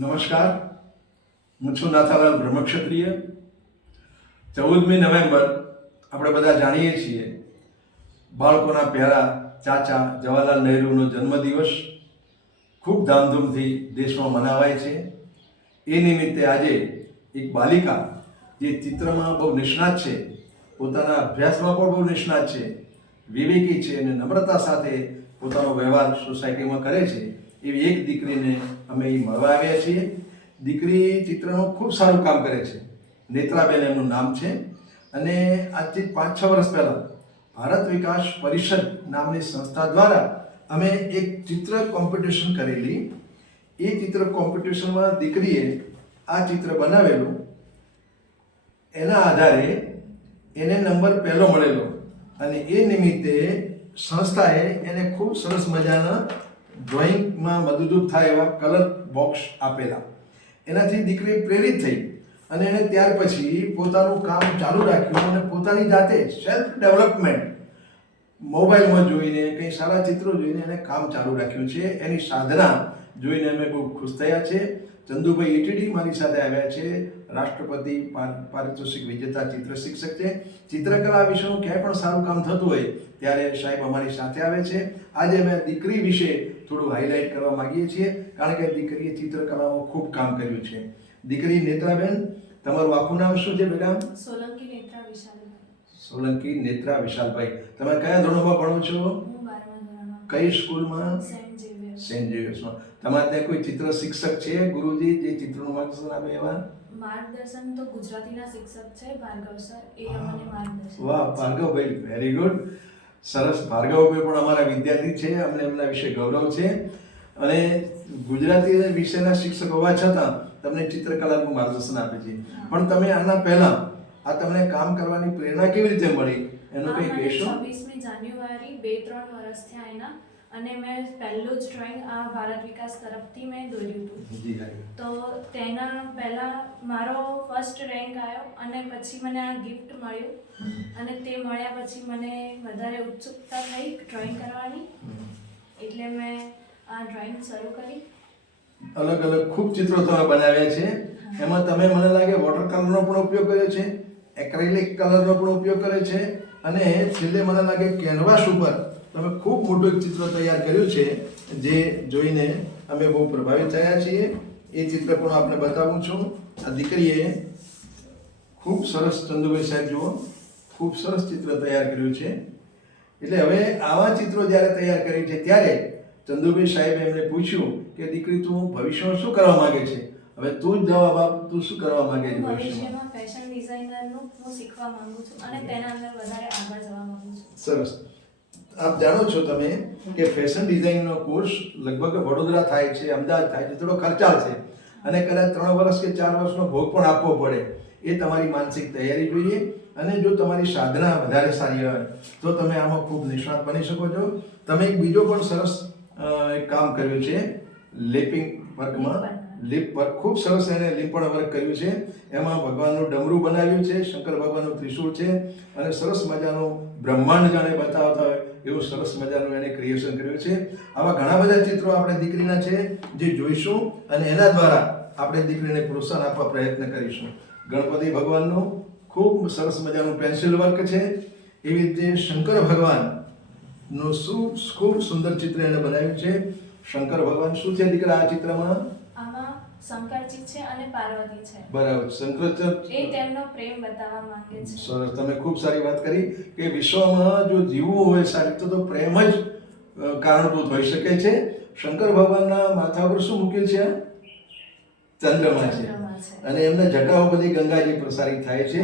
નમસ્કાર. હું છું નાથાલાલ બ્રહ્મક્ષત્રિય. ચૌદમી નવેમ્બર આપણે બધા જાણીએ છીએ બાળકોના પહેલા ચાચા જવાહરલાલ નહેરુનો જન્મદિવસ ખૂબ ધામધૂમથી દેશમાં મનાવાય છે. એ નિમિત્તે આજે એક બાલિકા જે ચિત્રમાં બહુ નિષ્ણાત છે, પોતાના અભ્યાસમાં પણ બહુ નિષ્ણાત છે, વિવેકી છે અને નમ્રતા સાથે પોતાનો વ્યવહાર સોસાયટીમાં કરે છે. એવી એક દીકરીને અમે એ મળવા આવ્યા છીએ. દીકરી ચિત્રનું ખૂબ સારું કામ કરે છે. નેત્રાબેન એમનું નામ છે. અને આજથી પાંચ છ વર્ષ પહેલાં ભારત વિકાસ પરિષદ નામની સંસ્થા દ્વારા અમે એક ચિત્ર કોમ્પિટિશન કરેલી. એ ચિત્ર કોમ્પિટિશનમાં દીકરીએ આ ચિત્ર બનાવેલું. એના આધારે એને નંબર પહેલો મળેલો. અને એ નિમિત્તે સંસ્થાએ એને ખૂબ સરસ મજાના ડ્રોઈંગમાં મદદરૂપ થાય એવા કલર બોક્સ આપેલા. એનાથી દીકરી પ્રેરિત થઈ અને એણે ત્યાર પછી પોતાનું કામ ચાલુ રાખ્યું અને પોતાની જાતે સેલ્ફ ડેવલપમેન્ટ મોબાઈલમાં જોઈને, કંઈ સારા ચિત્રો જોઈને એને કામ ચાલુ રાખ્યું છે. એની સાધના જોઈને અમે બહુ ખુશ થયા છે. ચંદુભાઈ ઈટીડી મારી સાથે આવ્યા છે. રાષ્ટ્રપતિ પાર- પારિતોષિક વિજેતા ચિત્ર શિક્ષક છે. ચિત્રકલા વિશેનું ક્યાંય પણ સારું કામ થતું હોય, ત્યારે સાહેબ અમારી સાથે આવે છે. આજે અમે દીકરી વિશે થોડું હાઇલાઇટ કરવા માંગીએ છીએ. કારણ કે દીકરીએ ચિત્રકલામાં ખૂબ કામ કર્યું છે. દીકરી નેત્રાબેન તમારું આખું નામ શું છે મેડમ? સોલંકી નેત્રા વિશાલભાઈ. સોલંકી નેત્રા વિશાલભાઈ. તમે કયા ધોરણમાં ભણો છો? કઈ સ્કૂલમાં? Saint Xavier's. ઝેવિયર્સમાં. તમારે ત્યાં કોઈ ચિત્ર શિક્ષક છે ગુરુજી જે ચિત્રનું માર્ગદર્શન આપે એવા? માર્ગદર્શન તો ગુજરાતીના શિક્ષક છે ભાર્ગવ સર. એ અમને માર્ગદર્શન વાહ ભાર્ગવભાઈ વેરી ગુડ સરસ ભાર્ગવભાઈ પણ અમારા વિદ્યાર્થી છે અમને એમના વિશે ગૌરવ છે. અને ગુજરાતી વિષયના શિક્ષક હોવા છતાં તમને ચિત્રકલાનું માર્ગદર્શન આપે છે. પણ તમે આના પહેલા આ તમને કામ કરવાની પ્રેરણા કેવી રીતે મળી? એનું કંઈ કહેશો? 26મી જાન્યુઆરી બે ત્રણ વર્ષ થયા એના. અને મેં પહેલું જ ડ્રોઈંગ આ ભારત વિકાસ તરફથી મેં દોર્યું હતું. તો તેના પહેલા મારો ફર્સ્ટ રેન્ક આવ્યો અને પછી મને આ ગિફ્ટ મળ્યું. અને તે મળ્યા પછી મને વધારે ઉત્સુકતા થઈ ડ્રોઈંગ કરવાની. એટલે મેં આ ડ્રોઈંગ શરૂ કરી. અલગ અલગ ખૂબ ચિત્રો તમે બનાવ્યા છે. એમાં તમે મને લાગે વોટર કલરનો પણ ઉપયોગ કર્યો છે એક્રેલિક કલરનો પણ ઉપયોગ કર્યો છે. અને છેલ્લે મને લાગે કેનવાસ ઉપર તમે ખૂબ મોટું એક ચિત્ર તૈયાર કર્યું છે જે જોઈને અમે બહુ પ્રભાવિત થયા છીએ. એ ચિત્ર પણ આપને બતાવું છું. આ દીકરીએ ખૂબ સરસ ચંદુભાઈ સાહેબ જુઓ ખૂબ સરસ ચિત્ર તૈયાર કર્યું છે. એટલે હવે આવા ચિત્રો જ્યારે તૈયાર કરી છે ત્યારે ચંદુભાઈ સાહેબે એમને પૂછ્યું કે દીકરી તું ભવિષ્યમાં શું કરવા માંગે છે? હવે તું જ જવાબ આપ તું શું કરવા માંગે છે ભવિષ્યમાં? ફેશન ડિઝાઇનરનું હું શીખવા માંગુ છું અને તેના અંદર વધારે આગળ જવા માંગુ છું. સરસ. આપ જાણો છો તમે કે ફેશન ડિઝાઇનનો કોર્સ લગભગ વડોદરા થાય છે અમદાવાદ થાય છે થોડો ખર્ચાળ છે. અને કદાચ ત્રણ વર્ષ કે ચાર વર્ષનો ભોગ પણ આપવો પડે એ તમારી માનસિક તૈયારી જોઈએ અને જો તમારી સાધના વધારે સારી હોય તો તમે આમાં ખૂબ નિષ્ણાત બની શકો છો. તમે એક બીજો પણ સરસ કામ કર્યું છે લેપિંગ વર્કમાં. લીપ વર્ક ખૂબ સરસ એને લીપણ વર્ક કર્યું છે. એમાં ભગવાનનું ડમરું બનાવ્યું છે શંકર ભગવાનનું ત્રિશૂળ છે અને સરસ મજાનું બ્રહ્માંડ જાણે બતાવતા હોય એવું સરસ મજાનું એને ક્રિએશન કર્યું છે. આવા ઘણા બધા ચિત્રો આપણે દીકરીના છે, જે જોઈશું અને એના દ્વારા આપણે દીકરીને પ્રોત્સાહન આપવા પ્રયત્ન કરીશું. ગણપતિ ભગવાનનું ખૂબ સરસ મજાનું પેન્સિલ વર્ક છે. એવી રીતે શંકર ભગવાનનું શું ખૂબ સુંદર ચિત્ર એને બનાવ્યું છે. શંકર ભગવાન શું છે દીકરા આ ચિત્રમાં? શંકરજી છે અને પાર્વતી છે. બરાબર. શંકરાચાર્ય એ તેમનો પ્રેમ બતાવવા માંગે છે. સરસ. તમે ખૂબ સારી વાત કરી કે વિશ્વમાં જો જીવવું હોય સારી તો તો પ્રેમ જ કારણભૂત હોઈ શકે છે. શંકર ભગવાનના માથા પર શું મૂક્યું છે ચંદ્રમા છે. અને એમને જટાઓ બધી ગંગાજી પ્રસારિત થાય છે.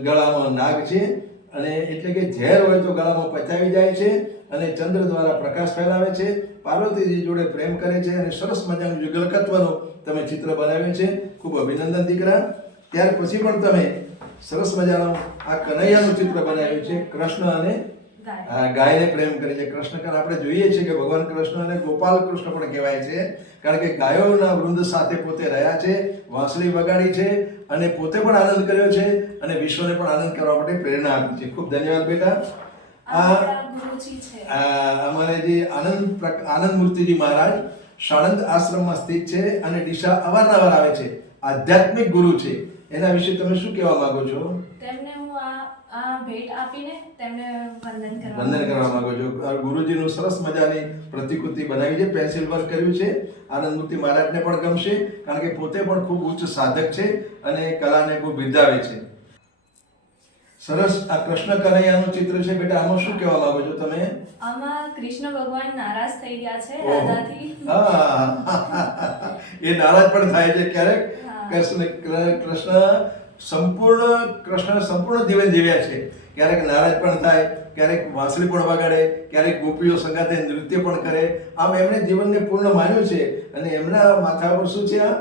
ગળામાં નાગ છે. અને એટલે કે ઝેર હોય તો ગળામાં પચાવી જાય છે અને ચંદ્ર દ્વારા પ્રકાશ ફેલાવે છે. પાર્વતીજી જોડે પ્રેમ કરે છે અને સરસ મજાનું યુગલકત્વનું તમે ચિત્ર બનાવ્યું છે. ખૂબ અભિનંદન દીકરા. ત્યાર પછી પણ તમે સરસ મજાનું આ કનૈયાનું ચિત્ર બનાવ્યું છે. કૃષ્ણ અને આ ગાયને પ્રેમ કરે છે. કૃષ્ણ કારણ આપણે જોઈએ છીએ કે ભગવાન કૃષ્ણ અને ગોપાલ કૃષ્ણ પણ કહેવાય છે. કારણ કે ગાયોના વૃંદ સાથે પોતે રહ્યા છે. વાંસળી વગાડી છે. અને પોતે પણ આનંદ કર્યો છે અને વિશ્વને પણ આનંદ કરવા માટે પ્રેરણા આપી છે. ખૂબ ધન્યવાદ બેટા. આ અમારે જે આનંદ આનંદ મૂર્તિજી મહારાજ સાણંદ આશ્રમમાં સ્થિત છે અને દિશા અવારનવાર આવે છે. આધ્યાત્મિક ગુરુ છે. એના વિશે તમે શું કહેવા માંગો છો? તેમને હું આ આ ભેટ આપીને તેમને વંદન કરવા વંદન કરવા માંગો છો. ગુરુજીનું સરસ મજાની પ્રતિકૃતિ બનાવી છે પેન્સિલ વર્ક કર્યું છે. આનંદમૂર્તિ મહારાજને પણ ગમશે કારણ કે પોતે પણ ખૂબ ઉચ્ચ સાધક છે અને કલાને ખૂબ બિરદાવે છે. સરસ આ કૃષ્ણ કનૈયાનું ચિત્ર છે બેટા આમાં શું કહેવા માંગો છો તમે? આમાં કૃષ્ણ ભગવાન નારાજ થઈ ગયા છે રાધાથી. હા. એ નારાજ પણ થાય છે ક્યારેક. કૃષ્ણ કૃષ્ણ સંપૂર્ણ કૃષ્ણ સંપૂર્ણ જીવન જીવ્યા છે. ક્યારેક નારાજ પણ થાય ક્યારેક વાંસળી પણ વગાડે ક્યારેક ગોપીઓ સંગાતે નૃત્ય પણ કરે. આમ એમણે જીવનને પૂર્ણ માન્યું છે અને એમના માથા પર શું છે આ?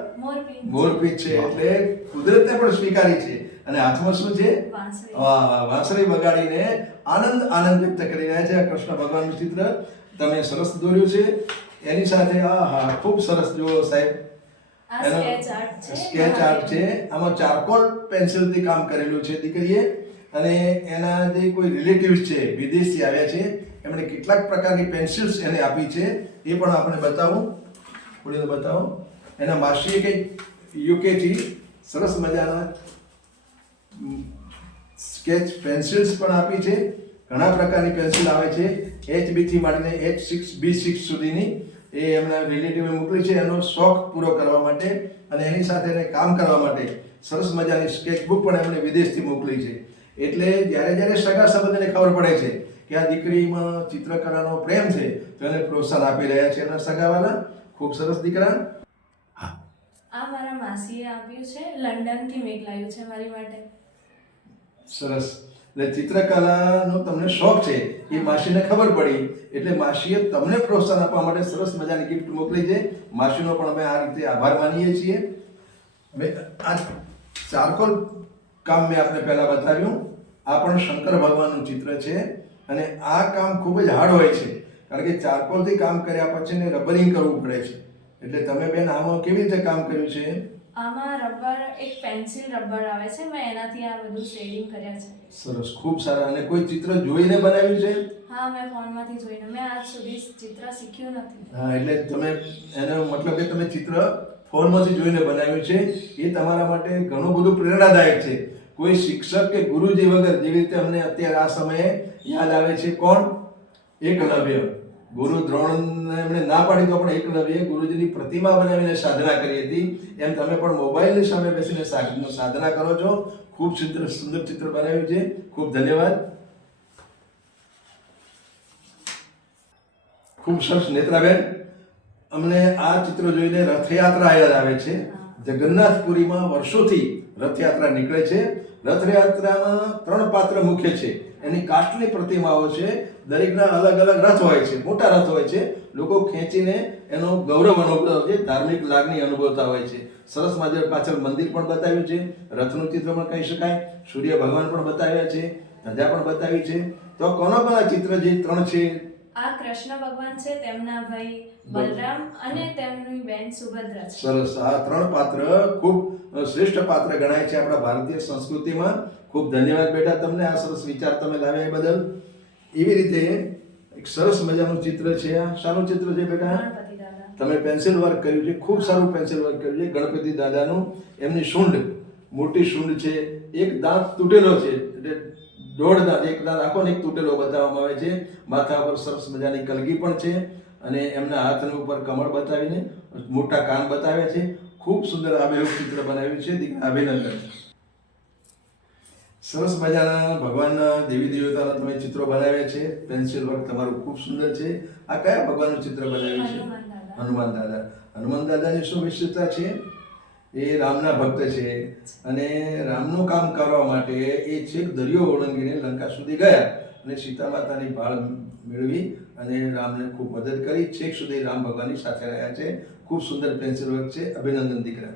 મોરપીંછ છે. એટલે કુદરતને પણ સ્વીકારી છે. અને હાથમાં શું છે? વાંસળી. વગાડીને આનંદ આનંદ વ્યક્ત કરી રહ્યા છે આ કૃષ્ણ ભગવાનનું ચિત્ર. તમે સરસ દોર્યું છે. એની સાથે આ હા ખૂબ સરસ. જુઓ સાહેબ. સ્કેચ આર્ટ છે આમાં ચારકોલ પેન્સિલથી કામ કરેલું છે દીકરીએ. અને એના જે કોઈ રિલેટિવ્સ છે વિદેશથી આવ્યા છે એમણે કેટલાક પ્રકારની પેન્સિલ્સ એને આપી છે. એ પણ આપણે બતાવું. ખોલીને બતાવો. એના માસીએ કંઈક યુકેથી સરસ મજાના સ્કેચ પેન્સિલ્સ પણ આપી છે. ઘણા પ્રકારની પેન્સિલ આવે છે. એચ બીથી માંડીને એચ સિક્સ બી સિક્સ સુધીની. એ એમના રિલેટિવે મોકલી છે એનો શોખ પૂરો કરવા માટે અને એની સાથે એને કામ કરવા માટે સરસ મજાની સ્કેચ બુક પણ એમણે વિદેશથી મોકલી છે. એટલે જ્યારે જ્યારે સગા સંબંધને ખબર પડે છે કે આ દીકરીમાં ચિત્રકલાનો પ્રેમ છે તો એને પ્રોત્સાહન આપી રહ્યા છે એના સગાવાના ખૂબ સરસ દીકરા. આ મારા માસીએ આપ્યું છે લંડનથી મેઘલાયું છે મારી માટે. સરસ. એટલે ચિત્રકલાનો તમને શોખ છે, એ માસીને ખબર પડી. એટલે માસીએ તમને પ્રોત્સાહન આપવા માટે સરસ મજાની ગિફ્ટ મોકલી છે. માસીનો પણ અમે આ રીતે આભાર માનીએ છીએ. હવે આ ચારકોલ કામ મેં આપને પહેલાં બતાવ્યું. આ પણ શંકર ભગવાનનું ચિત્ર છે અને આ કામ ખૂબ જ હાર્ડ હોય છે. કારણ કે ચારકોલથી કામ કર્યા પછી ને રબરિંગ કરવું પડે છે. એટલે તમે બેન, આમાં કેવી રીતે કામ કર્યું છે? આમાં રબર એક પેન્સિલ રબર આવે છે. મેં એનાથી આ બધું શેડિંગ કર્યા છે. સરસ ખૂબ સારા. અને કોઈ ચિત્ર જોઈને બનાવ્યું છે? હા મેં ફોનમાંથી જોઈને. મેં આજ સુધી ચિત્ર શીખ્યું નથી. હા એટલે તમે એનો મતલબ કે તમે ચિત્ર ફોનમાંથી જોઈને બનાવ્યું છે એ તમારા માટે ઘણું બધું પ્રેરણાદાયક છે. કોઈ શિક્ષક કે ગુરુજી વગર જેવી રીતે અમને અત્યારે આ સમયે યાદ આવે છે કોણ? એકલવ્ય ગુરુ દ્રોણને એમણે ના પાડી તો પણ એકલવ્ય ગુરુજીની પ્રતિમા બનાવીને સાધના કરી હતી. એમ તમે પણ મોબાઈલની સામે બેસીને સાધના કરો છો. ખૂબ ચિત્ર સુંદર ચિત્ર બનાવ્યું છે. ખૂબ ધન્યવાદ. ખૂબ સરસ નેત્રાબેન અમને આ ચિત્ર જોઈને રથયાત્રા યાદ આવે છે. જગન્નાથપુરીમાં વર્ષોથી રથયાત્રા નીકળે છે. રથયાત્રામાં ત્રણ પાત્ર મુખ્ય છે. એની કાષ્ટની પ્રતિમાઓ છે. દરેકના અલગ અલગ રથ હોય છે. મોટા રથ હોય છે. લોકો ખેંચીને એનો ગૌરવ અનુભવ છે. ધાર્મિક લાગણી અનુભવતા હોય છે. સરસ મજા પાછળ મંદિર પણ બતાવ્યું છે. રથનું ચિત્ર પણ કહી શકાય. સૂર્ય ભગવાન પણ બતાવ્યા છે. ધજા પણ બતાવી છે. તો કોના કોના ચિત્ર જે ત્રણ છે? આ કૃષ્ણ ભગવાન છે તેમના ભાઈ બલરામ અને તેમની બેન સુભદ્રા છે. સરસ. આ ત્રણ પાત્ર ખૂબ શ્રેષ્ઠ પાત્ર ગણાય છે આપણા ભારતીય સંસ્કૃતિમાં. ખૂબ ધન્યવાદ બેટા તમને. આ સરસ વિચાર તમે લાવ્યા એ બદલ. એવી રીતે એક સરસ મજાનું ચિત્ર છે. આ શાનું ચિત્ર છે બેટા? તમે પેન્સિલ વર્ક કર્યું છે. ખૂબ સારું પેન્સિલ વર્ક કર્યું છે. ગણપતિ દાદાનું. એમની શુંડ મોટી સૂંઢ છે. એક દાંત તૂટેલો છે. એટલે દોઢ દાંત એક દાંત આખો એક તૂટેલો બતાવવામાં આવે છે માથા પર સરસ મજાની કલગી પણ છે અને એમના હાથની ઉપર કમળ બતાવીને મોટા કાન બતાવ્યા છે. ખૂબ સુંદર આબેહૂબ ચિત્ર બનાવ્યું છે. દીકરા અભિનંદન. સરસ મજાના ભગવાનના દેવી દેવતાના તમે ચિત્રો બનાવ્યા છે. પેન્સિલ વર્ક તમારું ખૂબ સુંદર છે. આ કયા ભગવાનનું ચિત્ર બનાવ્યું છે? હનુમાન દાદા. હનુમાન દાદા. હનુમાન દાદાની શું વિશેષતા છે? એ રામના ભક્ત છે. અને રામનું કામ કરવા માટે એ છેક દરિયો ઓળંગીને લંકા સુધી ગયા અને સીતા માતાની ભાળ મેળવી અને રામને ખૂબ મદદ કરી. છેક સુધી રામ ભગવાનની સાથે રહ્યા છે. ખૂબ સુંદર પેન્સિલ વર્ક છે. અભિનંદન દીકરા.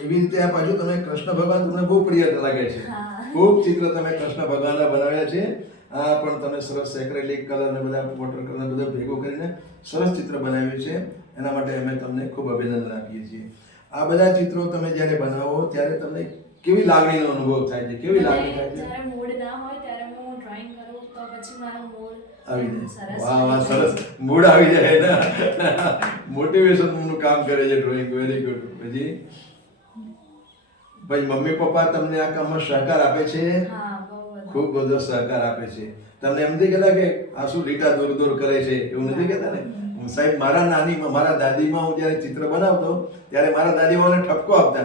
એવી રીતે આ બાજુ તમે કૃષ્ણ ભગવાન તમને બહુ પ્રિય લાગે છે. ખૂબ ચિત્ર તમે કૃષ્ણ ભગવાનના બનાવ્યા છે. આ પણ તમે સરસ એક્રેલિક કલર ને બધા વોટર કલર બધા ભેગો કરીને સરસ ચિત્ર બનાવ્યું છે. એના માટે અમે તમને ખૂબ અભિનંદન આપીએ છીએ. આ બધા ચિત્રો તમે જ્યારે બનાવો ત્યારે તમને કેવી લાગણીનો અનુભવ થાય છે? કેવી લાગણી થાય છે? જ્યારે મૂડ ના હોય ત્યારે હું ડ્રોઈંગ કરું તો પછી મારો મૂડ આવી જાય. વાહ વાહ સરસ. મૂડ આવી જાય ને? મોટિવેશનનું કામ કરે છે ડ્રોઈંગ વેરી ગુડ પછી? ભાઈ મમ્મી પપ્પા તમને આ કામમાં સહકાર આપે છે? ખૂબ બધો સહકાર આપે છે. તમને એમ નથી કહેતા કે આ શું લીટા દૂર દૂર કરે છે? એવું નથી કહેતા ને સાહેબ, મારા નાનીમાં, મારા દાદીમાં હું જ્યારે ચિત્ર બનાવતો, ત્યારે મારા દાદીમાં ઠપકો આપતા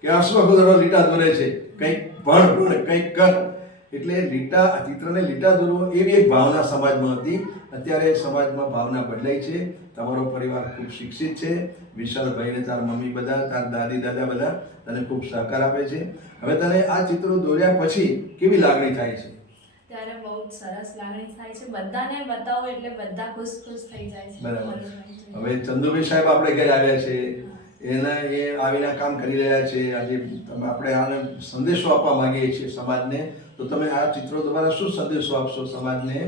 કે આ શું લીટા દોરે છે, કંઈક ભણ ભણ, કંઈક કર. એટલે લીટા ચિત્રને લીટા દોરવો, એવી એક ભાવના સમાજમાં હતી. અત્યારે સમાજમાં ભાવના બદલાઈ છે. તમારો પરિવાર ખૂબ શિક્ષિત છે. વિશાલ ભાઈને તાર મમ્મી બધા, તાર દાદી, દાદા બધા તને ખૂબ સહકાર આપે છે. હવે તને આ ચિત્રો દોર્યા પછી કેવી લાગણી થાય છે? ત્યારે બહુ જ સરસ લાગણી થાય છે. બધાને બતાવો એટલે બધા ખુશ ખુશ થઈ જાય છે. બરાબર. હવે ચંદુભાઈ સાહેબ આપણે ઘરે આવ્યા છે. એના એ આવીને કામ કરી રહ્યા છે. આજે તમે આપણે આને સંદેશો આપવા માંગીએ છીએ સમાજને. તો તમે આ ચિત્રો દ્વારા શું સંદેશો આપશો સમાજને?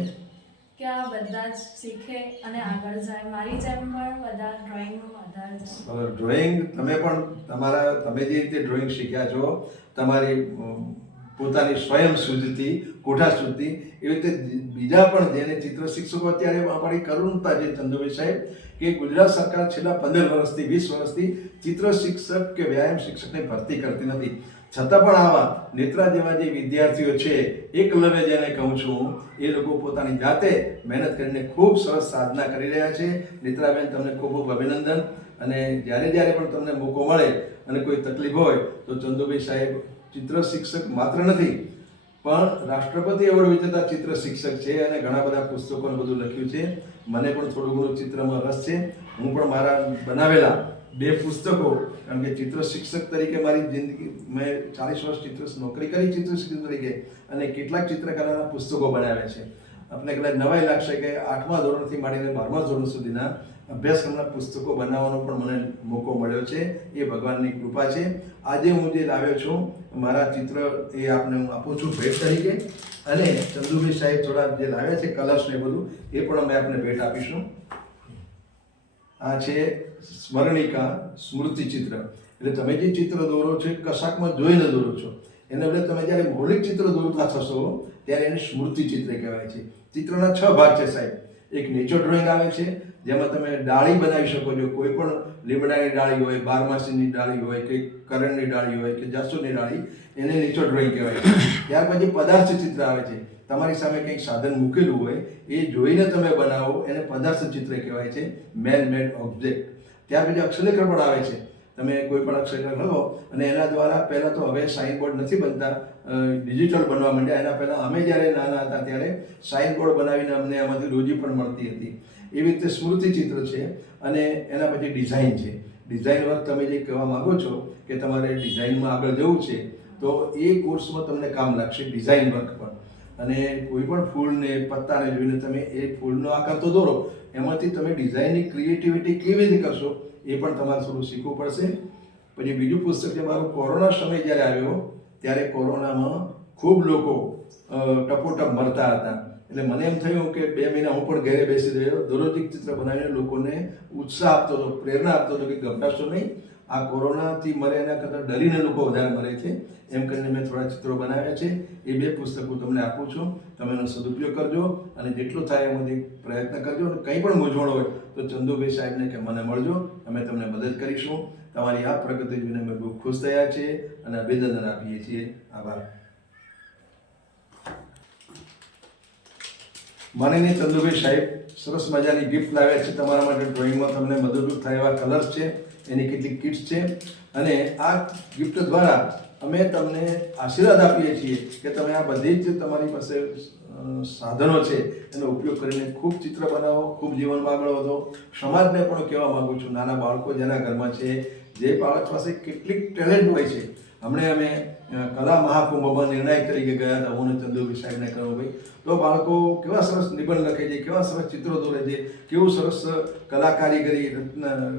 કે આ બધા જ શીખે અને આગળ જાય. મારી જેમ પણ બધા ડ્રોઈંગમાં વધારે ડ્રોઈંગ તમે પણ તમારા તમે જે રીતે ડ્રોઈંગ શીખ્યા છો તમારી પોતાની સ્વયં શુદ્ધિ, કોઠા શુદ્ધિ, એવી રીતે બીજા પણ જેને ચિત્ર શિક્ષકો અત્યારે આપણી કરુણતા જે ચંદુભાઈ સાહેબ કે ગુજરાત સરકાર છેલ્લા પંદર વર્ષથી, વીસ વર્ષથી ચિત્ર શિક્ષક કે વ્યાયામ શિક્ષકને ભરતી કરતી નથી. છતાં પણ આવા નેત્રા જેવા જે વિદ્યાર્થીઓ છે એકલવ્ય જેને કહું છું, એ લોકો પોતાની જાતે મહેનત કરીને ખૂબ સરસ સાધના કરી રહ્યા છે. નેત્રાબેન, તમને ખૂબ ખૂબ અભિનંદન. અને જ્યારે જ્યારે પણ તમને મોકો મળે અને કોઈ તકલીફ હોય, તો ચંદુભાઈ સાહેબ ચિત્ર શિક્ષક માત્ર નથી, પણ રાષ્ટ્રપતિ એવોર્ડ વિજેતા ચિત્ર શિક્ષક છે અને ઘણા બધા પુસ્તકોને બધું લખ્યું છે. મને પણ થોડું ઘણું ચિત્રમાં રસ છે. હું પણ મારા બનાવેલા બે પુસ્તકો, કારણ કે ચિત્ર શિક્ષક તરીકે મારી જિંદગી, મેં ચાલીસ વર્ષ ચિત્ર, નોકરી કરી ચિત્ર શિક્ષક તરીકે અને કેટલાક ચિત્રકલાના પુસ્તકો બનાવ્યા છે. આપણે કદાચ નવાઈ લાગશે કે આઠમા ધોરણથી માંડીને બારમા ધોરણ સુધીના અભ્યાસક્રમના પુસ્તકો બનાવવાનો પણ મને મોકો મળ્યો છે. એ ભગવાનની કૃપા છે. આજે હું જે લાવ્યો છું, મારા ચિત્ર એ આપને હું આપું છું ભેટ તરીકે. અને ચંદુભાઈ સાહેબ થોડા જે લાવ્યા છે કલર્સ ને બધું, એ પણ અમે આપને ભેટ આપીશું. આ છે સ્મરણિકા સ્મૃતિ ચિત્ર. એટલે તમે જે ચિત્ર દોરો છો, એ કશાકમાં જોઈને દોરો છો. એને બદલે તમે જ્યારે મૌલિક ચિત્ર દોરતા થશો, ત્યારે એને સ્મૃતિ ચિત્ર કહેવાય છે. ચિત્રના છ ભાગ છે સાહેબ. એક નેચર ડ્રોઈંગ આવે છે જેમાં તમે ડાળી બનાવી શકો છો. કોઈ પણ લીમડાની ડાળી હોય, બારમાસીની ડાળી હોય કે કરણની ડાળી હોય કે જાસૂદની ડાળી, એને નીચો ડ્રોઈંગ કહેવાય છે. ત્યાર પછી પદાર્થ ચિત્ર આવે છે. તમારી સામે કંઈક સાધન મૂકેલું હોય, એ જોઈને તમે બનાવો, એને પદાર્થ ચિત્ર કહેવાય છે. મેન મેડ ઓબ્જેક્ટ ત્યાર પછી અક્ષરલેખર પણ આવે છે. તમે કોઈ પણ અક્ષરલેખર લખો અને એના દ્વારા પહેલાં તો હવે સાઇન બોર્ડ નથી બનતા ડિજિટલ બનવા માંડ્યા. એના પહેલાં અમે જ્યારે નાના હતા ત્યારે સાઇન બોર્ડ બનાવીને અમને એમાંથી રોજી પણ મળતી હતી. એવી રીતે સ્મૃતિ ચિત્ર છે અને એના પછી ડિઝાઇન છે. ડિઝાઇન વર્ક તમે જે કહેવા માગો છો કે તમારે ડિઝાઇનમાં આગળ જવું છે, તો એ કોર્સમાં તમને કામ લાગશે ડિઝાઇન વર્ક પણ અને કોઈ પણ ફૂલને, પત્તાને જોઈને તમે એ ફૂલનો આકાર તો દોરો, એમાંથી તમે ડિઝાઇનની ક્રિએટિવિટી કેવી રીતે કરશો એ પણ તમારે થોડું શીખવું પડશે. પછી બીજું પુસ્તક છે, મારું કોરોના સમય જ્યારે આવ્યો, ત્યારે કોરોનામાં ખૂબ લોકો ટપોટપ મરતા હતા. એટલે મને એમ થયું કે બે મહિના હું પણ ઘરે બેસી રહ્યો. દરરોજ એક ચિત્ર બનાવીને લોકોને ઉત્સાહ આપતો હતો, પ્રેરણા આપતો હતો કે ગભરાશો નહીં. આ કોરોનાથી મરે એના કરતાં ડરીને લોકો વધારે મરે છે. એમ કરીને મેં થોડા ચિત્રો બનાવ્યા છે. એ બે પુસ્તકો તમને આપું છું. તમે એનો સદુપયોગ કરજો અને જેટલું થાય એમાંથી પ્રયત્ન કરજો. અને કંઈ પણ મૂંઝવણ હોય તો ચંદુભાઈ સાહેબને કે મને મળજો. અમે તમને મદદ કરીશું. તમારી આ પ્રગતિ જોઈને અમે બહુ ખુશ થયા છીએ અને અભિનંદન આપીએ છીએ. આભાર. માનનીય ચંદુભાઈ સાહેબ, સરસ મજાની ગિફ્ટ લાવ્યા છે તમારા માટે ડ્રોઈંગમાં તમને મદદરૂપ થાય એવા કલર્સ છે, એની કેટલીક કિટ્સ છે. અને આ ગિફ્ટ દ્વારા અમે તમને આશીર્વાદ આપીએ છીએ કે તમે આ બધી જ તમારી પાસે સાધનો છે, એનો ઉપયોગ કરીને ખૂબ ચિત્ર બનાવો, ખૂબ જીવનમાં આગળ વધો. સમાજને પણ કહેવા માગું છું, નાના બાળકો જેના ઘરમાં છે, જે બાળક પાસે કેટલીક ટેલેન્ટ હોય છે હમણે અમે કલા મહાકુંભમાં નિર્ણાયક તરીકે ગયા હતા અને ચંદુભાઈ સાહેબને કહું ભાઈ, તો બાળકો કેવા સરસ નિબંધ લખે છે, કેવા સરસ ચિત્રો દોરે છે, કેવું સરસ કલા કારીગરી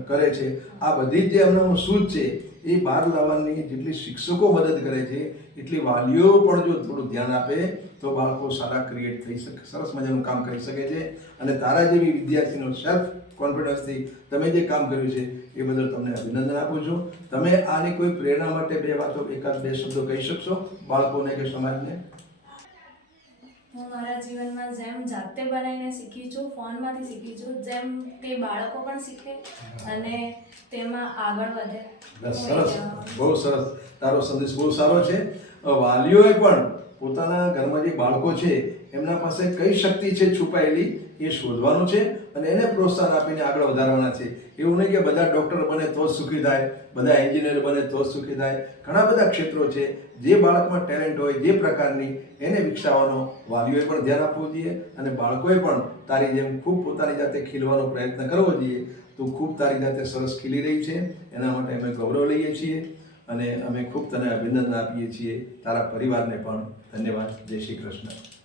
કરે છે, આ બધી જે એમનામાં સૂઝ છે એ બહાર લાવવાની જેટલી શિક્ષકો મદદ કરે છે, એટલી વાલીઓ પણ જો થોડું ધ્યાન આપે, તો બાળકો સારા ક્રિએટ થઈ શકે, સરસ મજાનું કામ કરી શકે છે. અને તારા જેવી વિદ્યાર્થીનો સેલ્ફ કોન્ફિડન્સથી તમે જે કામ કર્યું છે, એ બદલ તમને અભિનંદન આપું છું. તમે આની કોઈ પ્રેરણા માટે બે વાતો એકાદ બે શબ્દો કહી શકશો બાળકોને કે સમાજને? હું મારા જીવનમાં જેમ જાતે બનાવીને શીખી છું ફોનમાંથી શીખી છું જેમ તે બાળકો પણ શીખે અને તેમાં આગળ વધે. સરસ. બહુ સરસ. તારો સંદેશ બહુ સારો છે. વાલીઓએ પણ પોતાના ઘરમાં જે બાળકો છે એમના પાસે કઈ શક્તિ છે છુપાયેલી એ શોધવાનું છે અને એને પ્રોત્સાહન આપીને આગળ વધારવાના છે. એવું નહીં કે બધા ડૉક્ટર બને તો જ સુખી થાય, બધા એન્જિનિયર બને તો જ સુખી થાય. ઘણા બધા ક્ષેત્રો છે જે બાળકમાં ટેલેન્ટ હોય, જે પ્રકારની એને વિકસાવવાનો વાલીઓએ પણ ધ્યાન આપવું જોઈએ અને બાળકોએ પણ તારી જેમ ખૂબ પોતાની જાતે ખીલવાનો પ્રયત્ન કરવો જોઈએ. તું ખૂબ તારી જાતે સરસ ખીલી રહી છે, એના માટે અમે ગૌરવ લઈએ છીએ અને અમે ખૂબ તને અભિનંદન આપીએ છીએ. તારા પરિવારને પણ ધન્યવાદ. જય શ્રી કૃષ્ણ.